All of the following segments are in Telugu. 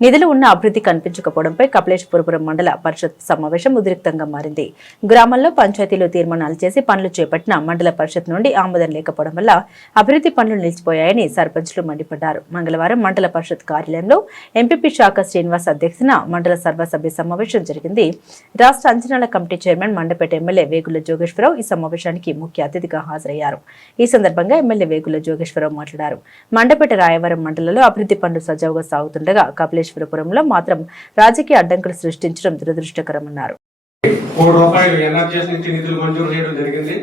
నిధులు ఉన్న అభివృద్ధి కనిపించకపోవడంపై కపిలేశ్వరపురం మండల పరిషత్ సమావేశం ఉద్రిక్తంగా మారింది. గ్రామంలో పంచాయతీలు తీర్మానాలు చేసి పనులు చేపట్టిన మండల పరిషత్ నుండి ఆమోదం లేకపోవడం వల్ల అభివృద్ధి పనులు నిలిచిపోయాయని సర్పంచ్లు మండిపడ్డారు. మంగళవారం మండల పరిషత్ కార్యాలయంలో ఎంపీపీ శాఖ శ్రీనివాస్ అధ్యక్షతన మండల సర్వసభ్య సమావేశం జరిగింది. రాష్ట్ర అంచనాల committee chairman Mandapeta MLA Vegulla Jogeswararao ఈ సమావేశానికి ముఖ్య అతిథిగా హాజరయ్యారు. ఈ సందర్భంగా ఎమ్మెల్యే వేగుల జోగేశ్వరరావు మాట్లాడారు. మండపేట రాయవరం మండలంలో అభివృద్ధి పనులు సజావుగా సాగుతుండగా కపిలేశ్వరపురంలో మాత్రం రాజకీయ అడ్డంకులు సృష్టించడం దురదృష్టకరమన్నారు. కోటి రూపాయలు ఎన్ఆర్జీఎస్ నుంచి నిధులు మంజూరు చేయడం జరిగింది.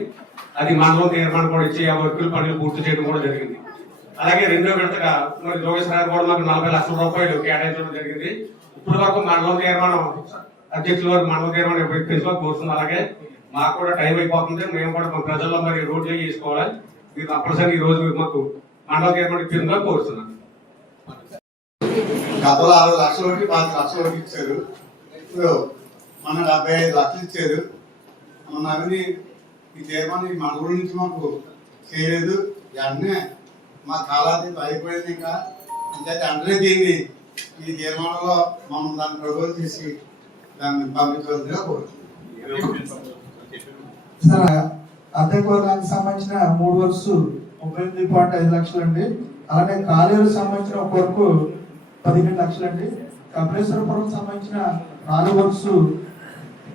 అది మండలం తీర్మానం కూడా ఇచ్చి ఆ వర్కులు పనులు పూర్తి చేయడం కూడా జరిగింది. అలాగే రెండో విడతగా మరి జోగేశ్వరరావు కూడా మాకు నలభై లక్షల రూపాయలు కేటాయించడం జరిగింది. ఇప్పుడు వరకు మండలం తీర్మానం అధ్యక్షుల వారు మండలం తీర్మానం ఎప్పుడు కోరుతుంది అలాగే మాకు కూడా టైం అయిపోతుంది. మేము కూడా మా ప్రజల్లో మరి రోడ్లు వేసుకోవాలి మీరు తప్పనిసరి ఈ రోజు మాకు మండల తీర్మానం ఇప్పిందో కోరుతున్నాను గతంలో అరవై లక్షల ఒకటి పది లక్షల ఒకటి ఇచ్చారు. ఇప్పుడు మన డెబ్బై ఐదు లక్షలు ఇచ్చారు. మన అవి ఈ తీర్మానం ఈ మన గురించి నుంచి మాకు చేయలేదు. వెంటనే మా కాలాది అయిపోయింది ఇంకా. అంతే వెంటనే దీన్ని ఈ తీర్మానంలో మనం దాన్ని ప్రపోజ్ చేసి దాన్ని పంపించవలసిందిగా కోరుతున్నాం. సార్ అద్దెకు వర్గానికి సంబంధించిన మూడు వర్క్స్ ముప్పై ఎనిమిది పాయింట్ ఐదు లక్షలు అండి అలానే కాలేరు సంబంధించిన ఒక వరకు పదిహేను లక్షలు అండి కపిలేశ్వరపురం సంబంధించిన నాలుగు వర్క్స్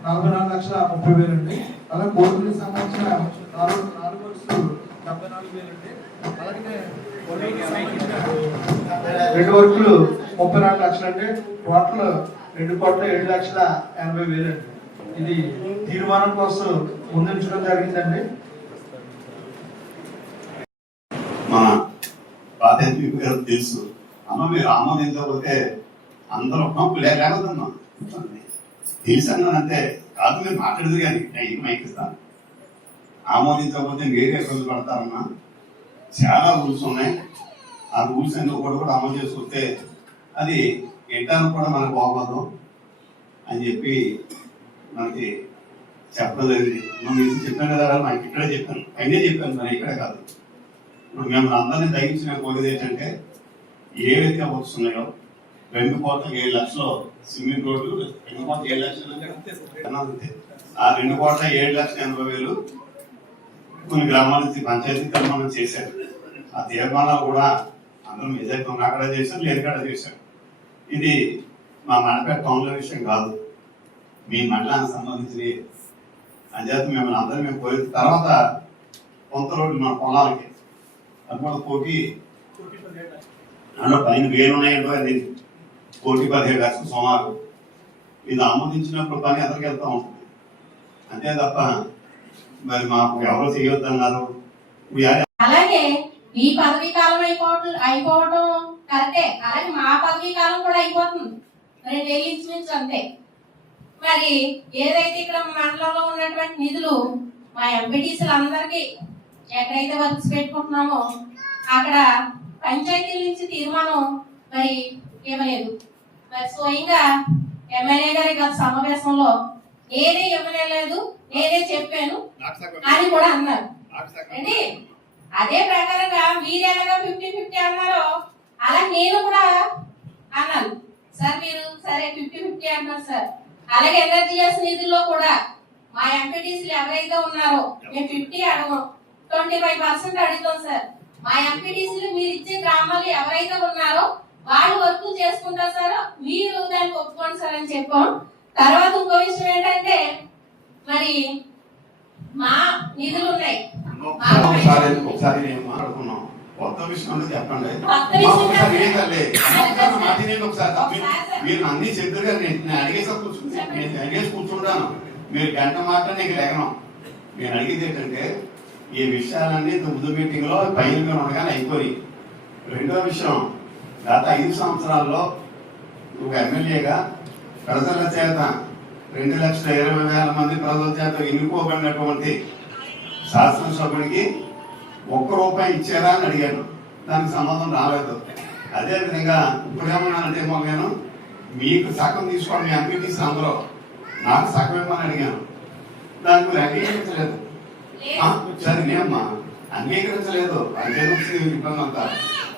నలభై నాలుగు లక్షల ముప్పై వేలు అండి అలాగే కోర్టులకు సంబంధించిన నాలుగు నాలుగు వర్క్స్ డెబ్బై నాలుగు వేలు అండి అలాగే రెండు వర్కులు ముప్పై నాలుగు లక్షలు అండి టోటల్ రెండు కోట్ల ఏడు లక్షల ఎనభై వేలు అండి ఇది తీర్మానం కోసం ముందుంచడం జరిగిందండి. మన తెలుసు. అమ్మ మీరు ఆమోదించకపోతే అందరూ పంపు లేకపోతుందమ్మా తెలుసన్నాను అంతే కాదు మీరు మాట్లాడదు కానీ నేను మైక్ ఇస్తాను. ఆమోదించకపోతే మీరే ఇబ్బంది పడతారమ్మా. చాలా రూల్స్ ఉన్నాయి. ఆ రూల్స్ అన్ని ఒకటి కూడా అమలు చేసుకుంటే అది వింటానికి కూడా మనకు బాగోదు అని చెప్పి మనకి చెప్పడం జరిగింది. మనం ఇది చెప్పాను కదా మనకి ఇక్కడే చెప్పాను. పైనే చెప్పాను మరి ఇక్కడే కాదు. ఇప్పుడు మేము అందరినీ దయించిన కోరిది ఏంటంటే ఏవైతే వర్క్స్ ఉన్నాయో రెండు కోట్ల ఏడు లక్షలు సిమెంట్ రోడ్లు రెండు కోట్ల ఏడు లక్షలు అంటే ఆ రెండు కోట్ల ఏడు లక్షల ఎనభై వేలు కొన్ని గ్రామాల నుంచి పంచాయతీ తీర్మానం చేశారు. ఆ తీర్మానాలు కూడా అందరూ మెజార్టీ అక్కడ చేశారు లేనికాడ చేశారు. ఇది మా మండపేట టౌన్ల విషయం కాదు. మీ మండలానికి సంబంధించి అంచేత మిమ్మల్ని అందరూ మేము కోరి తర్వాత కొంత రోడ్లు మన పొలాలకి అది కూడా అందులో పైన వేలు ఉన్నాయంటో అది కోటి పదిహేడు లక్షలు సుమారు. ఇది ఆమోదించినప్పుడు పని అతనికి వెళ్తూ ఉంటుంది. అంతే తప్ప మరి మాకు ఎవరు చేయొద్దన్నారు? అలాగే మీ పదవీ కాలం అయిపోవటం అయిపోవటం కరెక్టే. అలాగే మా పదవీ కాలం కూడా అయిపోతుంది. రెండేళ్ళు ఇంచుమించు అంతే. మరి ఏదైతే ఇక్కడ మండలంలో ఉన్నటువంటి నిధులు మా ఎంపీటీసీలు అందరికీ ఎక్కడైతే వర్క్స్ పెట్టుకుంటున్నామో అక్కడ పంచాయతీల నుంచి తీర్మానం మరి ఇవ్వలేదు మరి స్వయంగా ఎమ్మెల్యే గారి గత సమావేశంలో నేనే ఇవ్వలేదు నేనే చెప్పాను అని కూడా అన్నారు. అంటే అదే ప్రకారంగా మీరు ఎలాగా ఫిఫ్టీ ఫిఫ్టీ అన్నారో అలా నేను కూడా అన్నాను. సార్ మీరు సరే ఫిఫ్టీ ఫిఫ్టీ అంటున్నారు సార్. అలాగే ఎన్ఆర్జీఎస్ నిధుల్లో కూడా మా ఎంపీటీసీలు ఎవరైతే ఉన్నారో మేము ఫిఫ్టీ అడగం. ట్వంటీ ఫైవ్ పర్సెంట్ అడుగుతాం సార్. మా ఎంపీటీసీలు మీరు ఇచ్చే గ్రామాలు ఎవరైతే ఉన్నారో వాళ్ళు వర్క్ చేసుకుంటారు సార్ మీరు దానికి ఒప్పుకోండి సార్ అని చెప్పాం. తర్వాత ఇంకో విషయం ఏంటంటే మరి మా నిధులు ఉన్నాయి. ఒకసారి నేను మాట్లాడుకున్నాం కొత్త విషయం చెప్పండి. ఒకసారి. ఏం తల్లి? మీరు- అన్ని నేను నేను అడిగేసా కూర్చుంది నేను అడిగేసి కూర్చుంటాను. మీరు గంట మాట నీకు లేగను నేను అడిగేది ఏంటంటే ఈ విషయాలన్నీ ముందు మీటింగ్లో పైన ఉండగానే అయిపోయి. రెండో విషయం గత ఐదు సంవత్సరాల్లో ఒక ఎమ్మెల్యేగా ప్రజల చేత రెండు లక్షల ఇరవై వేల మంది ప్రజల చేత ఎన్నుకోబడినటువంటి శాసనసభ్యుడికి ఒక్క రూపాయి ఇచ్చారా అని అడిగాను. దానికి సంబంధం రాలేదు. అదే విధంగా ఇప్పుడేమన్నానంటే ఏమో నేను మీకు సగం తీసుకోవడం మీ ఎంపీటీసీ అందరూ నాకు సగం ఇవ్వమని అడిగాను. దానికి మీరు అంగీకరించలేదు. ఆ, సరే అంగీకరించలేదు. అంగీకరించిన ఇబ్బంది అంతా.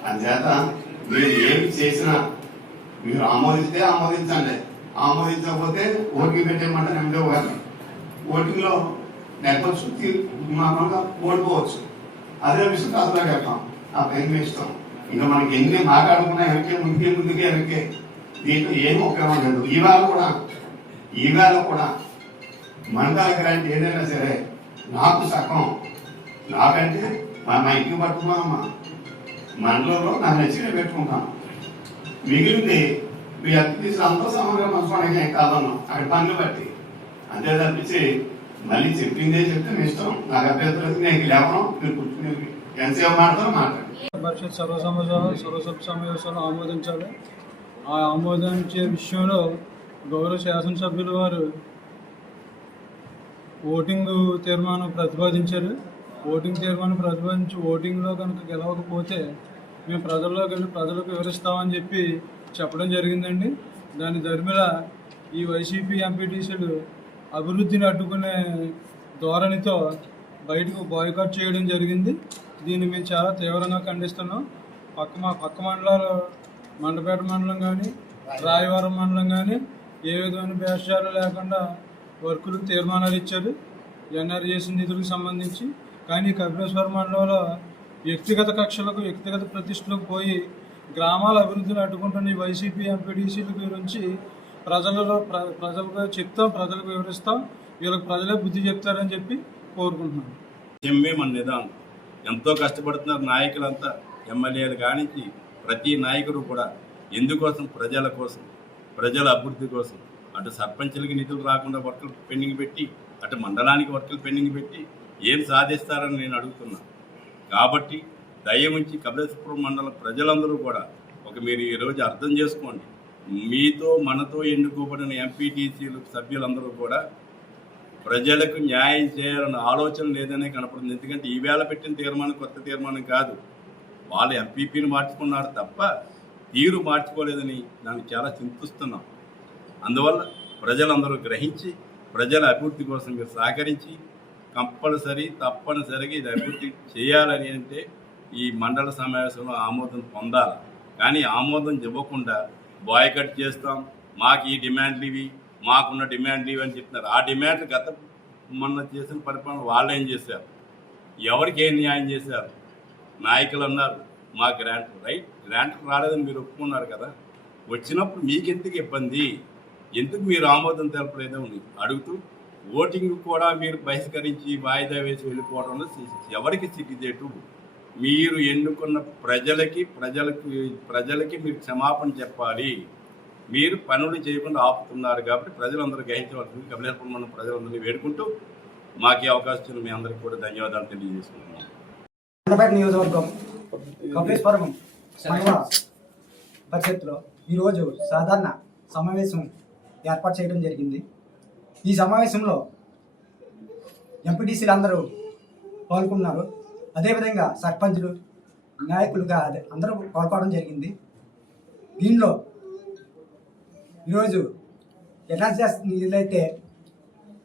అందుచేత మీరు ఏమి చేసినా మీరు ఆమోదిస్తే ఆమోదించండి. ఆమోదించకపోతే ఓటింగ్ పెట్టేయమంటారు ఎంపీ గారిని. ఓటింగ్లో నెగ్గొచ్చు తీ- మామూలుగా ఓడిపోవచ్చు. అదే విషయం అసలు చెప్తాం. ఆ పేరు మీ ఇష్టం. ఇంకా మనకి ఎన్ని మాట్లాడుకున్నా వెనకే ముందుకే ముందుకే వెనకే దీంట్లో ఏం ఉపయోగం లేదు. ఈవేళ కూడా ఈవేళ కూడా మండల గ్రాంట్ ఏదైనా సరే నాకు సగం. నాకంటే మా మా ఇంటికి పట్టుకున్నామమ్మా మండలంలో నాకు నచ్చిన పెట్టుకుంటాం. మిగిలింది మీ అతిథి అందరూ సమంగా పంచుకోవడానికి ఏం కాదన్నాం. అక్కడ పనులు బట్టి అంతే తప్పించి మళ్ళీ చెప్పిందే చెప్తే మీ ఇష్టం. నాకు అభ్యర్థులకి నేను లేవను. మీరు కూర్చుని ఎంతసేపు మాట్లాడతారో మాట్లాడండి. పరిషత్ సర్వసమాజ సర్వసభ సమావేశాలు ఆమోదించాలి. ఆ ఆమోదించే విషయంలో గౌరవ శాసనసభ్యులు వారు ఓటింగ్ తీర్మానం ప్రతిపాదించారు. ఓటింగ్ తీర్మానం ప్రతిపాదించి ఓటింగ్లో కనుక గెలవకపోతే మేము ప్రజల్లోకి వెళ్ళి ప్రజలకు వివరిస్తామని చెప్పి చెప్పడం జరిగిందండి. దాని ధర్మిల ఈ వైసీపీ ఎంపీటీసీలు అభివృద్ధిని అడ్డుకునే ధోరణితో బయటకు బాయ్కాట్ చేయడం జరిగింది. దీన్ని మేము చాలా తీవ్రంగా ఖండిస్తున్నాం. పక్క మా పక్క మండలాలు మండపేట మండలం కానీ రాయవరం మండలం కానీ ఏ విధమైన భేషాలు లేకుండా వర్కులకు తీర్మానాలు ఇచ్చారు. ఎన్ఆర్జేసీ నిధులకు సంబంధించి. కానీ కపిలేశ్వర మండలంలో వ్యక్తిగత కక్షలకు వ్యక్తిగత ప్రతిష్టలకు పోయి గ్రామాల అభివృద్ధిని అడ్డుకుంటున్న ఈ వైసీపీ ఎంపీడీసీల గురించి ప్రజలలో ప్ర ప్రజలకు చెప్తాం ప్రజలకు వివరిస్తాం. వీళ్ళకి ప్రజలే బుద్ధి చెప్తారని చెప్పి కోరుకుంటున్నాను ఎంఏ మన నిదానం. ఎంతో కష్టపడుతున్నారు నాయకులంతా. ఎమ్మెల్యేలు కానించి ప్రతి నాయకుడు కూడా ఎందుకోసం ప్రజల కోసం ప్రజల అభివృద్ధి కోసం అటు సర్పంచ్లకి నిధులు రాకుండా వర్కులు పెండింగ్ పెట్టి అటు మండలానికి వర్కులు పెండింగ్ పెట్టి ఏం సాధిస్తారని నేను అడుగుతున్నా. కాబట్టి దయ ఉంచి కపిలేశ్వరం మండలం ప్రజలందరూ కూడా ఒక మీరు ఈరోజు అర్థం చేసుకోండి. మీతో మనతో ఎన్నుకోబడిన ఎంపీటీసీలు సభ్యులందరూ కూడా ప్రజలకు న్యాయం చేయాలన్న ఆలోచన లేదనే కనపడుతుంది. ఎందుకంటే ఈవేళ పెట్టిన తీర్మానం కొత్త తీర్మానం కాదు. వాళ్ళు ఎంపీపీని మార్చుకున్నారు తప్ప తీరు మార్చుకోలేదని దానికి చాలా చింతిస్తున్నాం. అందువల్ల ప్రజలందరూ గ్రహించి ప్రజల అభివృద్ధి కోసం మీరు సహకరించి కంపల్సరీ తప్పనిసరిగా ఇది అభివృద్ధి చేయాలని అంటే ఈ మండల సమావేశంలో ఆమోదం పొందాలి. కానీ ఆమోదం ఇవ్వకుండా బాయ్కట్ చేస్తాం మాకు ఈ డిమాండ్లు ఇవి మాకున్న డిమాండ్లు ఇవి అని చెప్తున్నారు ఆ డిమాండ్లు గత మొన్న చేసిన పరిపాలన వాళ్ళు ఏం చేశారు? ఎవరికి ఏం న్యాయం చేశారు? నాయకులు అన్నారు మా గ్రాంట్ రైట్ గ్రాంట్ రాలేదని మీరు ఒప్పుకున్నారు కదా. వచ్చినప్పుడు మీకెందుకు ఇబ్బంది? ఎందుకు మీరు ఆమోదం తెలపలేదో అడుగుతూ ఓటింగ్ కూడా మీరు బహిష్కరించి వాయిదా వేసి వెళ్ళిపోవడంలో ఎవరికి సిగ్గుదేటు మీరు ఎన్నుకున్న ప్రజలకి ప్రజలకు ప్రజలకి మీరు క్షమాపణ చెప్పాలి. మీరు పనులు చేయకుండా ఆపుతున్నారు కాబట్టి ప్రజలందరూ గ్రహించవలసింది కపిలేశ్వరం మన ప్రజలందరినీ వేడుకుంటూ మాకు ఈ అవకాశం ఇచ్చిన మీ అందరికీ కూడా ధన్యవాదాలు తెలియజేసుకుంటున్నాం. మండపేట నియోజకవర్గం కపిలేశ్వరం ఈరోజు సాధారణ సమావేశం ఏర్పాటు చేయడం జరిగింది. ఈ సమావేశంలో ఎంపీటీసీలు అందరూ పాల్గొన్నారు. అదేవిధంగా సర్పంచులు నాయకులుగా అదే అందరూ పాల్గొనడం జరిగింది. దీనిలో ఈరోజు ఎన్ఆర్జీఎస్ నిధులైతే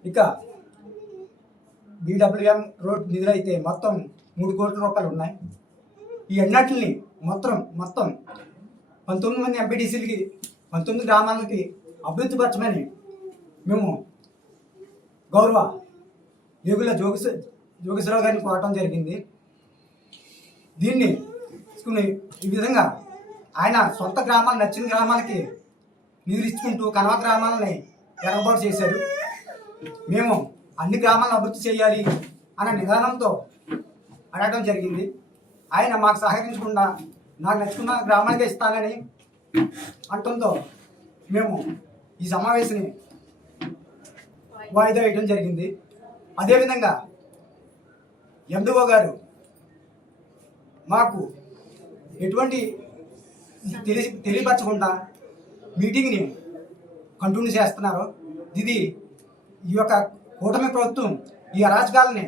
ఇక బీడబ్ల్యూఎం రోడ్ నిధులైతే మొత్తం మూడు కోట్ల రూపాయలు ఉన్నాయి. ఈ అన్నిటిని మొత్తం మొత్తం పంతొమ్మిది మంది ఎంపీటీసీలకి పంతొమ్మిది గ్రామాలకి అభివృద్ధి పరచమని మేము గౌరవ యోగుల జోగిస జోగేశ్వరరావు గారిని కోరటం జరిగింది. దీన్ని తీసుకుని ఈ విధంగా ఆయన సొంత గ్రామాలు నచ్చిన గ్రామాలకి నిధులు ఇచ్చుకుంటూ కనవ గ్రామాలని ఏర్పాటు చేశారు. మేము అన్ని గ్రామాలను అభివృద్ధి చేయాలి అన్న నిదానంతో అడగడం జరిగింది. ఆయన మాకు సహకరించకుండా నాకు నచ్చుకున్న గ్రామానికే ఇస్తానని అంటంతో మేము ఈ సమావేశాన్ని వాయిదా వేయడం జరిగింది. అదేవిధంగా ఎండుగో గారు మాకు ఎటువంటి తెలిసి తెలియపరచకుండా మీటింగ్ని కంటిన్యూ చేస్తున్నారు ఇది ఈ యొక్క కూటమి ప్రభుత్వం ఈ అరాచకాలని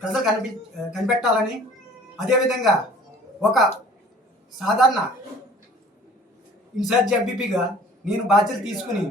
ప్రజలు కనిపి కనిపెట్టాలని అదేవిధంగా ఒక సాధారణ ఇన్ఛార్జ్ ఎంపీపీగా నేను బాధ్యత తీసుకుని